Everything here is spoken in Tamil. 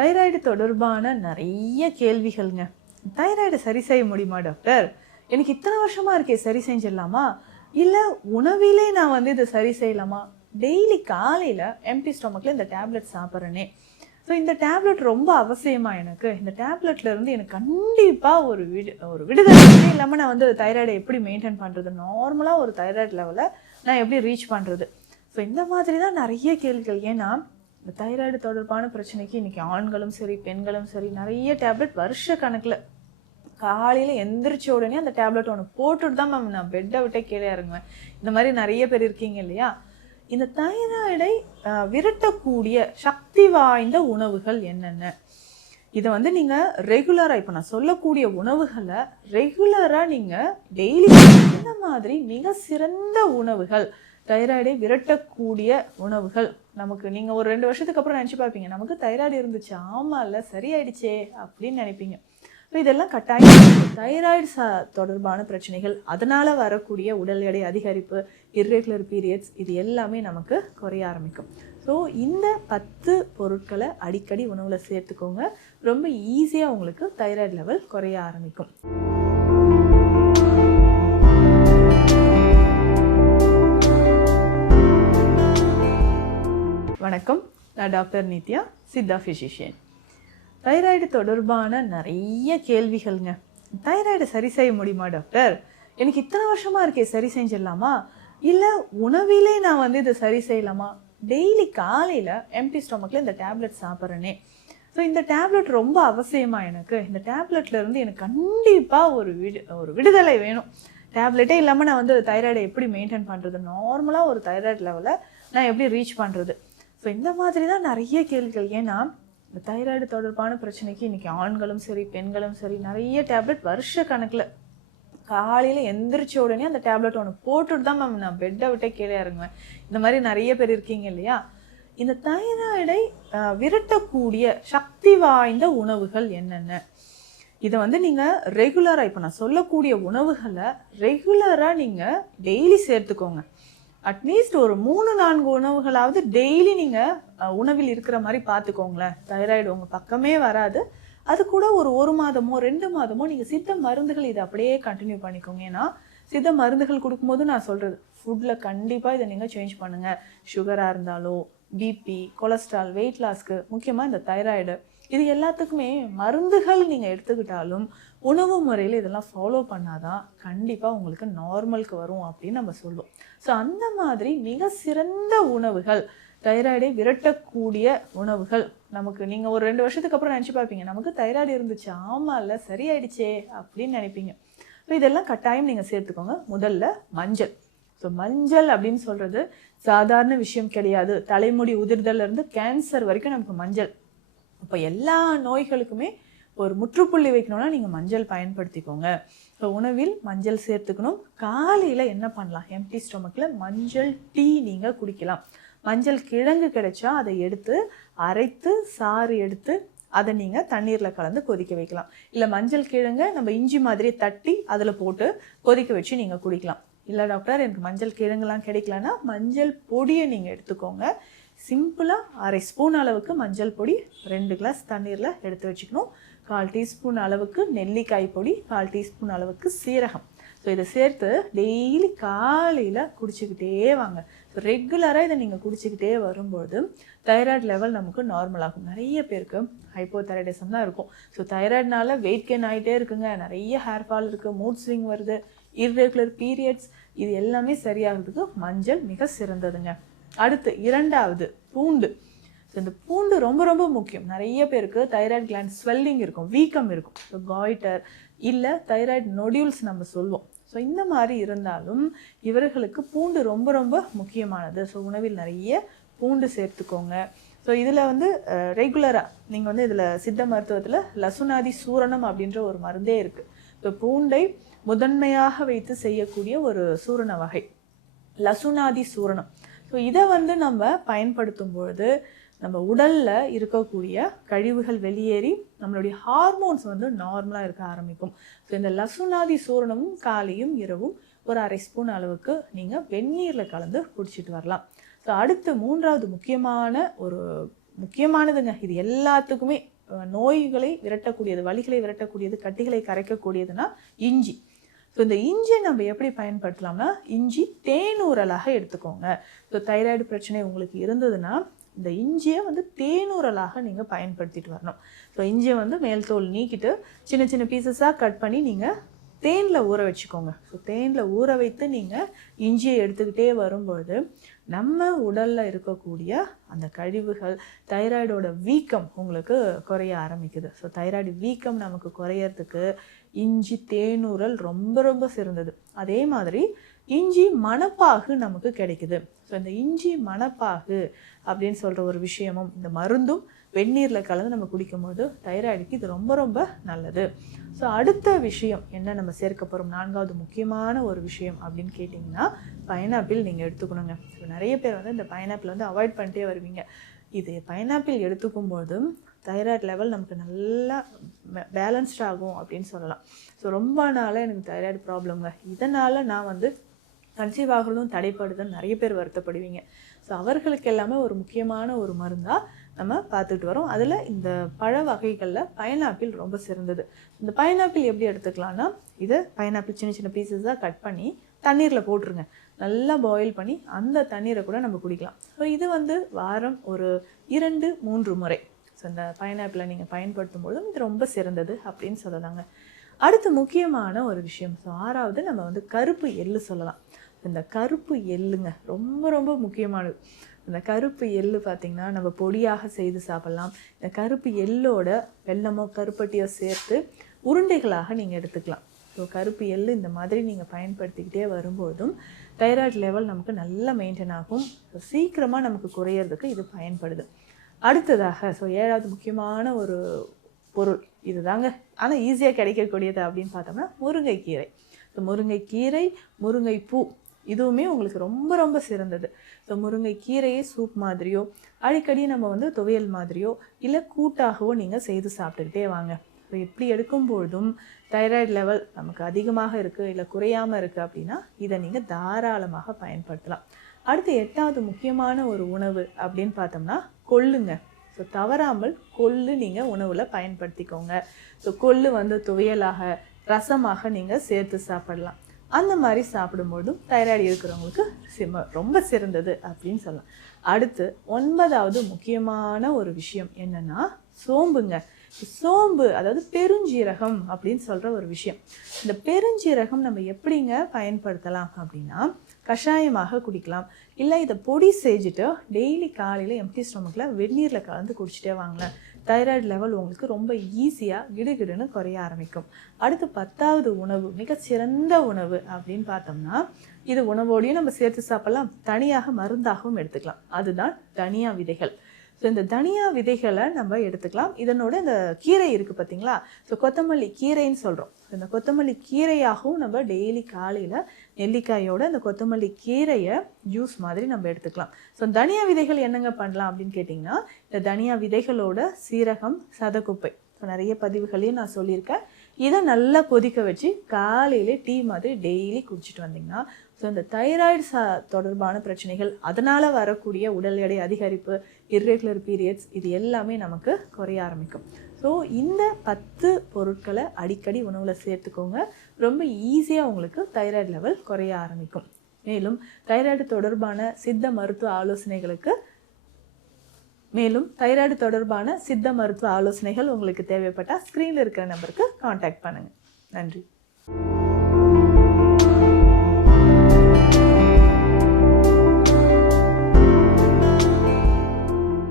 தைராய்டு தொடர்பான நிறைய கேள்விகள்ங்க. தைராய்டு சரி செய்ய முடியுமா டாக்டர்? எனக்கு இத்தனை வருஷமா இருக்கே, சரி செஞ்சிடலாமா? இல்லை உணவிலே நான் இதை சரி செய்யலாமா? டெய்லி காலையில் எம்டி ஸ்டொமக்கில் இந்த டேப்லெட் சாப்பிட்றேனே, ஸோ இந்த டேப்லெட் ரொம்ப அவசியமா எனக்கு? இந்த டேப்லெட்ல இருந்து எனக்கு கண்டிப்பாக ஒரு விடுதலை இல்லாமல் நான் தைராய்டை எப்படி மெயின்டைன் பண்ணுறது? நார்மலாக ஒரு தைராய்டு லெவலை நான் எப்படி ரீச் பண்ணுறது? ஸோ இந்த மாதிரி தான் நிறைய கேள்விகள். ஏன்னா இந்த தைராய்டு தொடர்பான பிரச்சனைக்கு இன்றைக்கி ஆண்களும் சரி பெண்களும் சரி நிறைய டேப்லெட் வருஷ கணக்கில் காலையில் எந்திரிச்ச உடனே அந்த டேப்லெட் ஒன்று போட்டுட்டு தான் மேம் நான் பெட்டை விட்டே கீழே இறங்குவேன். இந்த மாதிரி நிறைய பேர் இருக்கீங்க இல்லையா? இந்த தைராய்டை விரட்டக்கூடிய சக்தி வாய்ந்த உணவுகள் என்னென்ன? இதை நீங்கள் ரெகுலராக, இப்போ நான் சொல்லக்கூடிய உணவுகளை ரெகுலராக நீங்கள் டெய்லி இந்த மாதிரி மிக சிறந்த உணவுகள், தைராய்டை விரட்டக்கூடிய உணவுகள் நமக்கு நீங்கள் ஒரு 2 வருஷத்துக்கு அப்புறம் நினச்சி பார்ப்பீங்க, நமக்கு தைராய்டு இருந்துச்சு, ஆமாம் இல்லை சரியாயிடுச்சே அப்படின்னு நினைப்பீங்க. இப்போ இதெல்லாம் கட்டாயம் தைராய்டு தொடர்பான பிரச்சனைகள், அதனால் வரக்கூடிய உடல் எடை அதிகரிப்பு, இர்ரெகுலர் பீரியட்ஸ், இது எல்லாமே நமக்கு குறைய ஆரம்பிக்கும். ஸோ இந்த 10 பொருட்களை அடிக்கடி உணவில் சேர்த்துக்கோங்க. ரொம்ப ஈஸியாக உங்களுக்கு தைராய்டு லெவல் குறைய ஆரம்பிக்கும். வணக்கம், நான் doctor Nithya, Siddha physician. Thyroid தொடர்பான நிறைய கேள்விகள்ங்க. தைராய்டு சரி செய்ய முடியுமா டாக்டர்? எனக்கு இத்தனை வருஷமா இருக்கே, சரி செஞ்சிடலாமா? இல்லை உணவிலே நான் இதை சரி செய்யலாமா? டெய்லி காலையில் எம்டி ஸ்டொமக்கில் இந்த டேப்லெட் சாப்பிட்றேனே, ஸோ இந்த டேப்லெட் ரொம்ப அவசியமா எனக்கு? இந்த டேப்லெட்ல இருந்து எனக்கு கண்டிப்பாக ஒரு விடுதலை வேணும். டேப்லெட்டே இல்லாமல் நான் தைராய்டை எப்படி மெயின்டைன் பண்ணுறது? நார்மலாக ஒரு தைராய்டு லெவலை நான் எப்படி ரீச் பண்ணுறது? ஸோ இந்த மாதிரி தான் நிறைய கேள்விகள். ஏன்னா இந்த தைராய்டு தொடர்பான பிரச்சனைக்கு இன்றைக்கி ஆண்களும் சரி பெண்களும் சரி நிறைய டேப்லெட் வருஷ கணக்கில் காலையில் எந்திரிச்ச உடனே அந்த டேப்லெட் ஒன்று போட்டுட்டு தான் மேம் நான் பெட்டை விட்டே கீழே இறங்குவேன். இந்த மாதிரி நிறைய பேர் இருக்கீங்க இல்லையா? இந்த தைராய்டை விரட்டக்கூடிய சக்தி வாய்ந்த உணவுகள் என்னென்ன? இதை நீங்கள் ரெகுலராக, இப்போ நான் சொல்லக்கூடிய உணவுகளை ரெகுலராக நீங்கள் டெய்லி சேர்த்துக்கோங்க. அட்லீஸ்ட் ஒரு 3-4 உணவுகளாவது டெய்லி நீங்கள் உணவில் இருக்கிற மாதிரி பார்த்துக்கோங்களேன். தைராய்டு உங்கள் பக்கமே வராது. அது கூட ஒரு மாதமோ 2 மாதமோ நீங்கள் சித்த மருந்துகள் இதை அப்படியே கண்டினியூ பண்ணிக்கோங்க. ஏன்னா சித்த மருந்துகள் கொடுக்கும்போது நான் சொல்கிறது, ஃபுட்டில் கண்டிப்பாக இதை நீங்கள் சேஞ்ச் பண்ணுங்கள். சுகராக இருந்தாலோ, பிபி, கொலஸ்ட்ரால், வெயிட் லாஸ்க்கு, முக்கியமாக இந்த தைராய்டு, இது எல்லாத்துக்குமே மருந்துகள் நீங்கள் எடுத்துக்கிட்டாலும் உணவு முறையில் இதெல்லாம் ஃபாலோ பண்ணாதான் கண்டிப்பாக உங்களுக்கு நார்மலுக்கு வரும் அப்படின்னு நம்ம சொல்லுவோம். ஸோ அந்த மாதிரி மிக சிறந்த உணவுகள், தைராய்டை விரட்டக்கூடிய உணவுகள் நமக்கு நீங்கள் ஒரு 2 வருஷத்துக்கு அப்புறம் நினச்சி பார்ப்பீங்க, நமக்கு தைராய்டு இருந்துச்சு, ஆமாம் இல்லை சரியாயிடுச்சே அப்படின்னு நினைப்பீங்க. ஸோ இதெல்லாம் கட்டாயம் நீங்கள் சேர்த்துக்கோங்க. முதல்ல மஞ்சள். ஸோ மஞ்சள் அப்படின்னு சொல்கிறது சாதாரண விஷயம் கிடையாது. தலைமுடி உதிர்தல்லேருந்து கேன்சர் வரைக்கும் நமக்கு மஞ்சள். இப்போ எல்லா நோய்களுக்குமே ஒரு முற்றுப்புள்ளி வைக்கணும்னா நீங்கள் மஞ்சள் பயன்படுத்திக்கோங்க. ஸோ உணவில் மஞ்சள் சேர்த்துக்கணும். காலையில் என்ன பண்ணலாம்? எம்டி ஸ்டொமக்கில் மஞ்சள் டீ நீங்கள் குடிக்கலாம். மஞ்சள் கிழங்கு கிடைச்சா அதை எடுத்து அரைத்து சாறு எடுத்து அதை நீங்கள் தண்ணீரில் கலந்து கொதிக்க வைக்கலாம். இல்லை மஞ்சள் கிழங்கை நம்ம இஞ்சி மாதிரி தட்டி அதில் போட்டு கொதிக்க வச்சு நீங்கள் குடிக்கலாம். இல்லை டாக்டர் எனக்கு மஞ்சள் கிழங்குலாம் கிடைக்கலன்னா மஞ்சள் பொடியை நீங்கள் எடுத்துக்கோங்க. சிம்பிளாக 1/2 ஸ்பூன் அளவுக்கு மஞ்சள் பொடி 2 கிளாஸ் தண்ணீரில் எடுத்து வச்சுக்கணும். 1/4 டீஸ்பூன் அளவுக்கு நெல்லிக்காய் பொடி, 1/4 டீஸ்பூன் அளவுக்கு சீரகம். ஸோ இதை சேர்த்து டெய்லி காலையில் குடிச்சிக்கிட்டே வாங்க. ஸோ ரெகுலராக இதை நீங்கள் குடிச்சிக்கிட்டே வரும்போது தைராய்டு லெவல் நமக்கு நார்மல் ஆகும். நிறைய பேருக்கு ஹைப்போதைராய்டிசம் தான் இருக்கும். ஸோ தைராய்டுனால வெயிட் கெயின் ஆகிட்டே இருக்குங்க, நிறைய ஹேர் ஃபால் இருக்குது, மூட் ஸ்விங் வருது, இர்ரெகுலர் பீரியட்ஸ், இது எல்லாமே சரியாகிறதுக்கு மஞ்சள் மிக சிறந்ததுங்க. அடுத்து 2வது பூண்டு. ஸோ இந்த பூண்டு ரொம்ப ரொம்ப முக்கியம். நிறைய பேருக்கு தைராய்டு கிளாண்ட் ஸ்வெல்லிங் இருக்கும், வீக்கம் இருக்கும். ஸோ காய்டர் இல்லை தைராய்டு நொடியூல்ஸ் நம்ம சொல்லுவோம். ஸோ இந்த மாதிரி இருந்தாலும் இவர்களுக்கு பூண்டு ரொம்ப ரொம்ப முக்கியமானது. ஸோ உணவில் நிறைய பூண்டு சேர்த்துக்கோங்க. ஸோ இதில் ரெகுலராக நீங்கள் இதில் சித்த மருத்துவத்தில் லசுனாதி சூரணம் அப்படின்ற ஒரு மருந்தே இருக்குது. ஸோ பூண்டை முதன்மையாக வைத்து செய்யக்கூடிய ஒரு சூரண வகை லசுனாதி சூரணம். ஸோ இதை நம்ம பயன்படுத்தும் பொழுது நம்ம உடலில் இருக்கக்கூடிய கழிவுகள் வெளியேறி நம்மளுடைய ஹார்மோன்ஸ் நார்மலாக இருக்க ஆரம்பிக்கும். ஸோ இந்த லசுனாதி சூரணமும் காலையும் இரவும் ஒரு 1/2 ஸ்பூன் அளவுக்கு நீங்கள் வெந்நீரில் கலந்து குடிச்சிட்டு வரலாம். ஸோ அடுத்து 3வது முக்கியமான ஒரு முக்கியமானதுங்க. இது எல்லாத்துக்குமே நோய்களை விரட்டக்கூடியது, வலிகளை விரட்டக்கூடியது, கட்டிகளை கரைக்கக்கூடியதுன்னா இஞ்சி. ஸோ இந்த இஞ்சியை நம்ம எப்படி பயன்படுத்தலாம்னா, இஞ்சி தேனூரலாக எடுத்துக்கோங்க. ஸோ தைராய்டு பிரச்சனை உங்களுக்கு இருந்ததுன்னா இந்த இஞ்சியை வந்து தேனூரலாக நீங்கள் பயன்படுத்திட்டு வரணும். ஸோ இஞ்சியை வந்து மேல் தோல் நீக்கிட்டு சின்ன சின்ன பீசஸாக கட் பண்ணி நீங்கள் தேனில் ஊற வச்சுக்கோங்க. ஸோ தேனில் ஊற வைத்து நீங்கள் இஞ்சியை எடுத்துக்கிட்டே வரும்பொழுது நம்ம உடலில் இருக்கக்கூடிய அந்த கழிவுகள், தைராய்டோட வீக்கம் உங்களுக்கு குறைய ஆரம்பிக்குது. ஸோ தைராய்டு வீக்கம் நமக்கு குறையறதுக்கு இஞ்சி தேனூரல் ரொம்ப ரொம்ப சிறந்தது. அதே மாதிரி இஞ்சி மணப்பாகு நமக்கு கிடைக்குது. ஸோ இந்த இஞ்சி மணப்பாகு அப்படின்னு சொல்கிற ஒரு விஷயமும் இந்த மருந்தும் வெந்நீரில் கலந்து நம்ம குடிக்கும்போது தைராய்டுக்கு இது ரொம்ப ரொம்ப நல்லது. ஸோ அடுத்த விஷயம் என்ன நம்ம சேர்க்க போகிறோம், 4வது முக்கியமான ஒரு விஷயம் அப்படின்னு கேட்டிங்கன்னா, பைனாப்பிள் நீங்கள் எடுத்துக்கணுங்க. ஸோ நிறைய பேர் வந்து இந்த பைனாப்பிள் வந்து அவாய்ட் பண்ணிட்டே வருவீங்க. இது பைனாப்பிள் எடுத்துக்கும்போது தைராய்டு லெவல் நமக்கு நல்லா பேலன்ஸ்ட் ஆகும் அப்படின்னு சொல்லலாம். ஸோ ரொம்ப நாளாக எனக்கு தைராய்டு ப்ராப்ளம்ங்க, இதனால் நான் வந்து கன்சீவ் ஆகிறதும் தடைப்படுதுன்னு நிறைய பேர் வருத்தப்படுவீங்க. ஸோ அவர்களுக்கு எல்லாமே ஒரு முக்கியமான ஒரு மருந்தாக நம்ம பார்த்துட்டு வரோம். அதில் இந்த பழ வகைகளில் பைனாப்பிள் ரொம்ப சிறந்தது. இந்த பைனாப்பிள் எப்படி எடுத்துக்கலாம்னா, இதை பைனாப்பிள் சின்ன சின்ன பீசஸாக கட் பண்ணி தண்ணீரில் போட்டுருங்க. நல்லா பாயில் பண்ணி அந்த தண்ணீரை கூட நம்ம குடிக்கலாம். ஸோ இது வந்து வாரம் ஒரு 2-3 முறை ஸோ இந்த பைனாப்பிளை நீங்கள் பயன்படுத்தும் பொழுதும் இது ரொம்ப சிறந்தது அப்படின்னு சொல்லலாங்க. அடுத்து முக்கியமான ஒரு விஷயம், ஸோ 6வது நம்ம வந்து கருப்பு எள்ளு சொல்லலாம். இந்த கருப்பு எள்ளுங்க ரொம்ப ரொம்ப முக்கியமானது. இந்த கருப்பு எள்ளு பார்த்திங்கன்னா நம்ம பொடியாக செய்து சாப்பிட்லாம். இந்த கருப்பு எள்ளோட வெல்லமோ கருப்பட்டியோ சேர்த்து உருண்டைகளாக நீங்கள் எடுத்துக்கலாம். ஸோ கருப்பு எள்ளு இந்த மாதிரி நீங்கள் பயன்படுத்திக்கிட்டே வரும்போதும் தைராய்டு லெவல் நமக்கு நல்லா மெயின்டைன் ஆகும். ஸோ சீக்கிரமாக நமக்கு குறையிறதுக்கு இது பயன்படுது. அடுத்ததாக ஸோ 7வது முக்கியமான ஒரு பொருள் இதுதாங்க, ஆனால் ஈஸியாக கிடைக்கக்கூடியது அப்படின்னு பார்த்தோம்னா முருங்கைக்கீரை. ஸோ முருங்கைக்கீரை, முருங்கைப்பூ இதுவுமே உங்களுக்கு ரொம்ப ரொம்ப சிறந்தது. ஸோ முருங்கைக்கீரையை சூப் மாதிரியோ அடிக்கடி நம்ம வந்து துவையல் மாதிரியோ இல்லை கூட்டாகவோ நீங்கள் செய்து சாப்பிட்டுக்கிட்டே வாங்க. ஸோ இப்படி எடுக்கும்பொழுதும் தைராய்டு லெவல் நமக்கு அதிகமாக இருக்குது இல்லை குறையாமல் இருக்குது அப்படின்னா இதை நீங்கள் தாராளமாக பயன்படுத்தலாம். அடுத்து 8வது முக்கியமான ஒரு உணவு அப்படின்னு பார்த்தோம்னா கொள்ளுங்க. ஸோ தவறாமல் கொள்ளு நீங்கள் உணவில் பயன்படுத்திக்கோங்க. ஸோ கொள்ளு வந்து துவையலாக ரசமாக நீங்கள் சேர்த்து சாப்பிடலாம். அந்த மாதிரி சாப்பிடும்போதும் தைராய்டு இருக்கிறவங்களுக்கு ரொம்ப சிறந்தது அப்படின்னு சொல்லலாம். அடுத்து 9வது முக்கியமான ஒரு விஷயம் என்னன்னா சோம்புங்க. சோம்பு அதாவது பெருஞ்சீரகம் அப்படின்னு சொல்கிற ஒரு விஷயம். இந்த பெருஞ்சீரகம் நம்ம எப்படிங்க பயன்படுத்தலாம் அப்படின்னா, கஷாயமாக குடிக்கலாம். இல்லை இதை பொடி செஞ்சுட்டு டெய்லி காலையில் எம்டி ஸ்டொமக்கில் வெந்நீரில் கலந்து குடிச்சிட்டே வாங்களேன். தைராய்டு லெவல் உங்களுக்கு ரொம்ப ஈஸியாக கிடுகிடுன்னு குறைய ஆரம்பிக்கும். அடுத்து 10வது உணவு, மிகச்சிறந்த உணவு அப்படின்னு பார்த்தோம்னா, இது உணவோடையும் நம்ம சேர்த்து சாப்பிடலாம், தனியாக மருந்தாகவும் எடுத்துக்கலாம். அதுதான் தனியா விதைகள். ஸோ இந்த தனியா விதைகளை நம்ம எடுத்துக்கலாம். இதனோட இந்த கீரை இருக்குது பார்த்தீங்களா, ஸோ கொத்தமல்லி கீரைன்னு சொல்கிறோம். இந்த கொத்தமல்லி கீரையாகவும் நம்ம டெய்லி காலையில் நெல்லிக்காயோட இந்த கொத்தமல்லி கீரையை ஜூஸ் மாதிரி நம்ம எடுத்துக்கலாம். ஸோ தனியா விதைகள் என்னங்க பண்ணலாம் அப்படின்னு கேட்டிங்கன்னா, இந்த தனியா விதைகளோட சீரகம், சதக்குப்பை, ஸோ நிறைய பதிவுகளையும் நான் சொல்லியிருக்கேன். இதை நல்லா கொதிக்க வச்சு காலையிலே டீ மாதிரி டெய்லி குடிச்சிட்டு வந்தீங்கன்னா, ஸோ இந்த தைராய்டு தொடர்பான பிரச்சனைகள், அதனால் வரக்கூடிய உடல் எடை அதிகரிப்பு, இர்ரெகுலர் பீரியட்ஸ், இது எல்லாமே நமக்கு குறைய ஆரம்பிக்கும். ஸோ இந்த 10 பொருட்களை அடிக்கடி உணவில் சேர்த்துக்கோங்க. ரொம்ப ஈஸியாக உங்களுக்கு தைராய்டு லெவல் குறைய ஆரம்பிக்கும். மேலும் தைராய்டு தொடர்பான சித்த மருத்துவ ஆலோசனைகள் உங்களுக்கு தேவைப்பட்டால் ஸ்க்ரீனில் இருக்கிற நம்பருக்கு காண்டாக்ட் பண்ணுங்கள். நன்றி.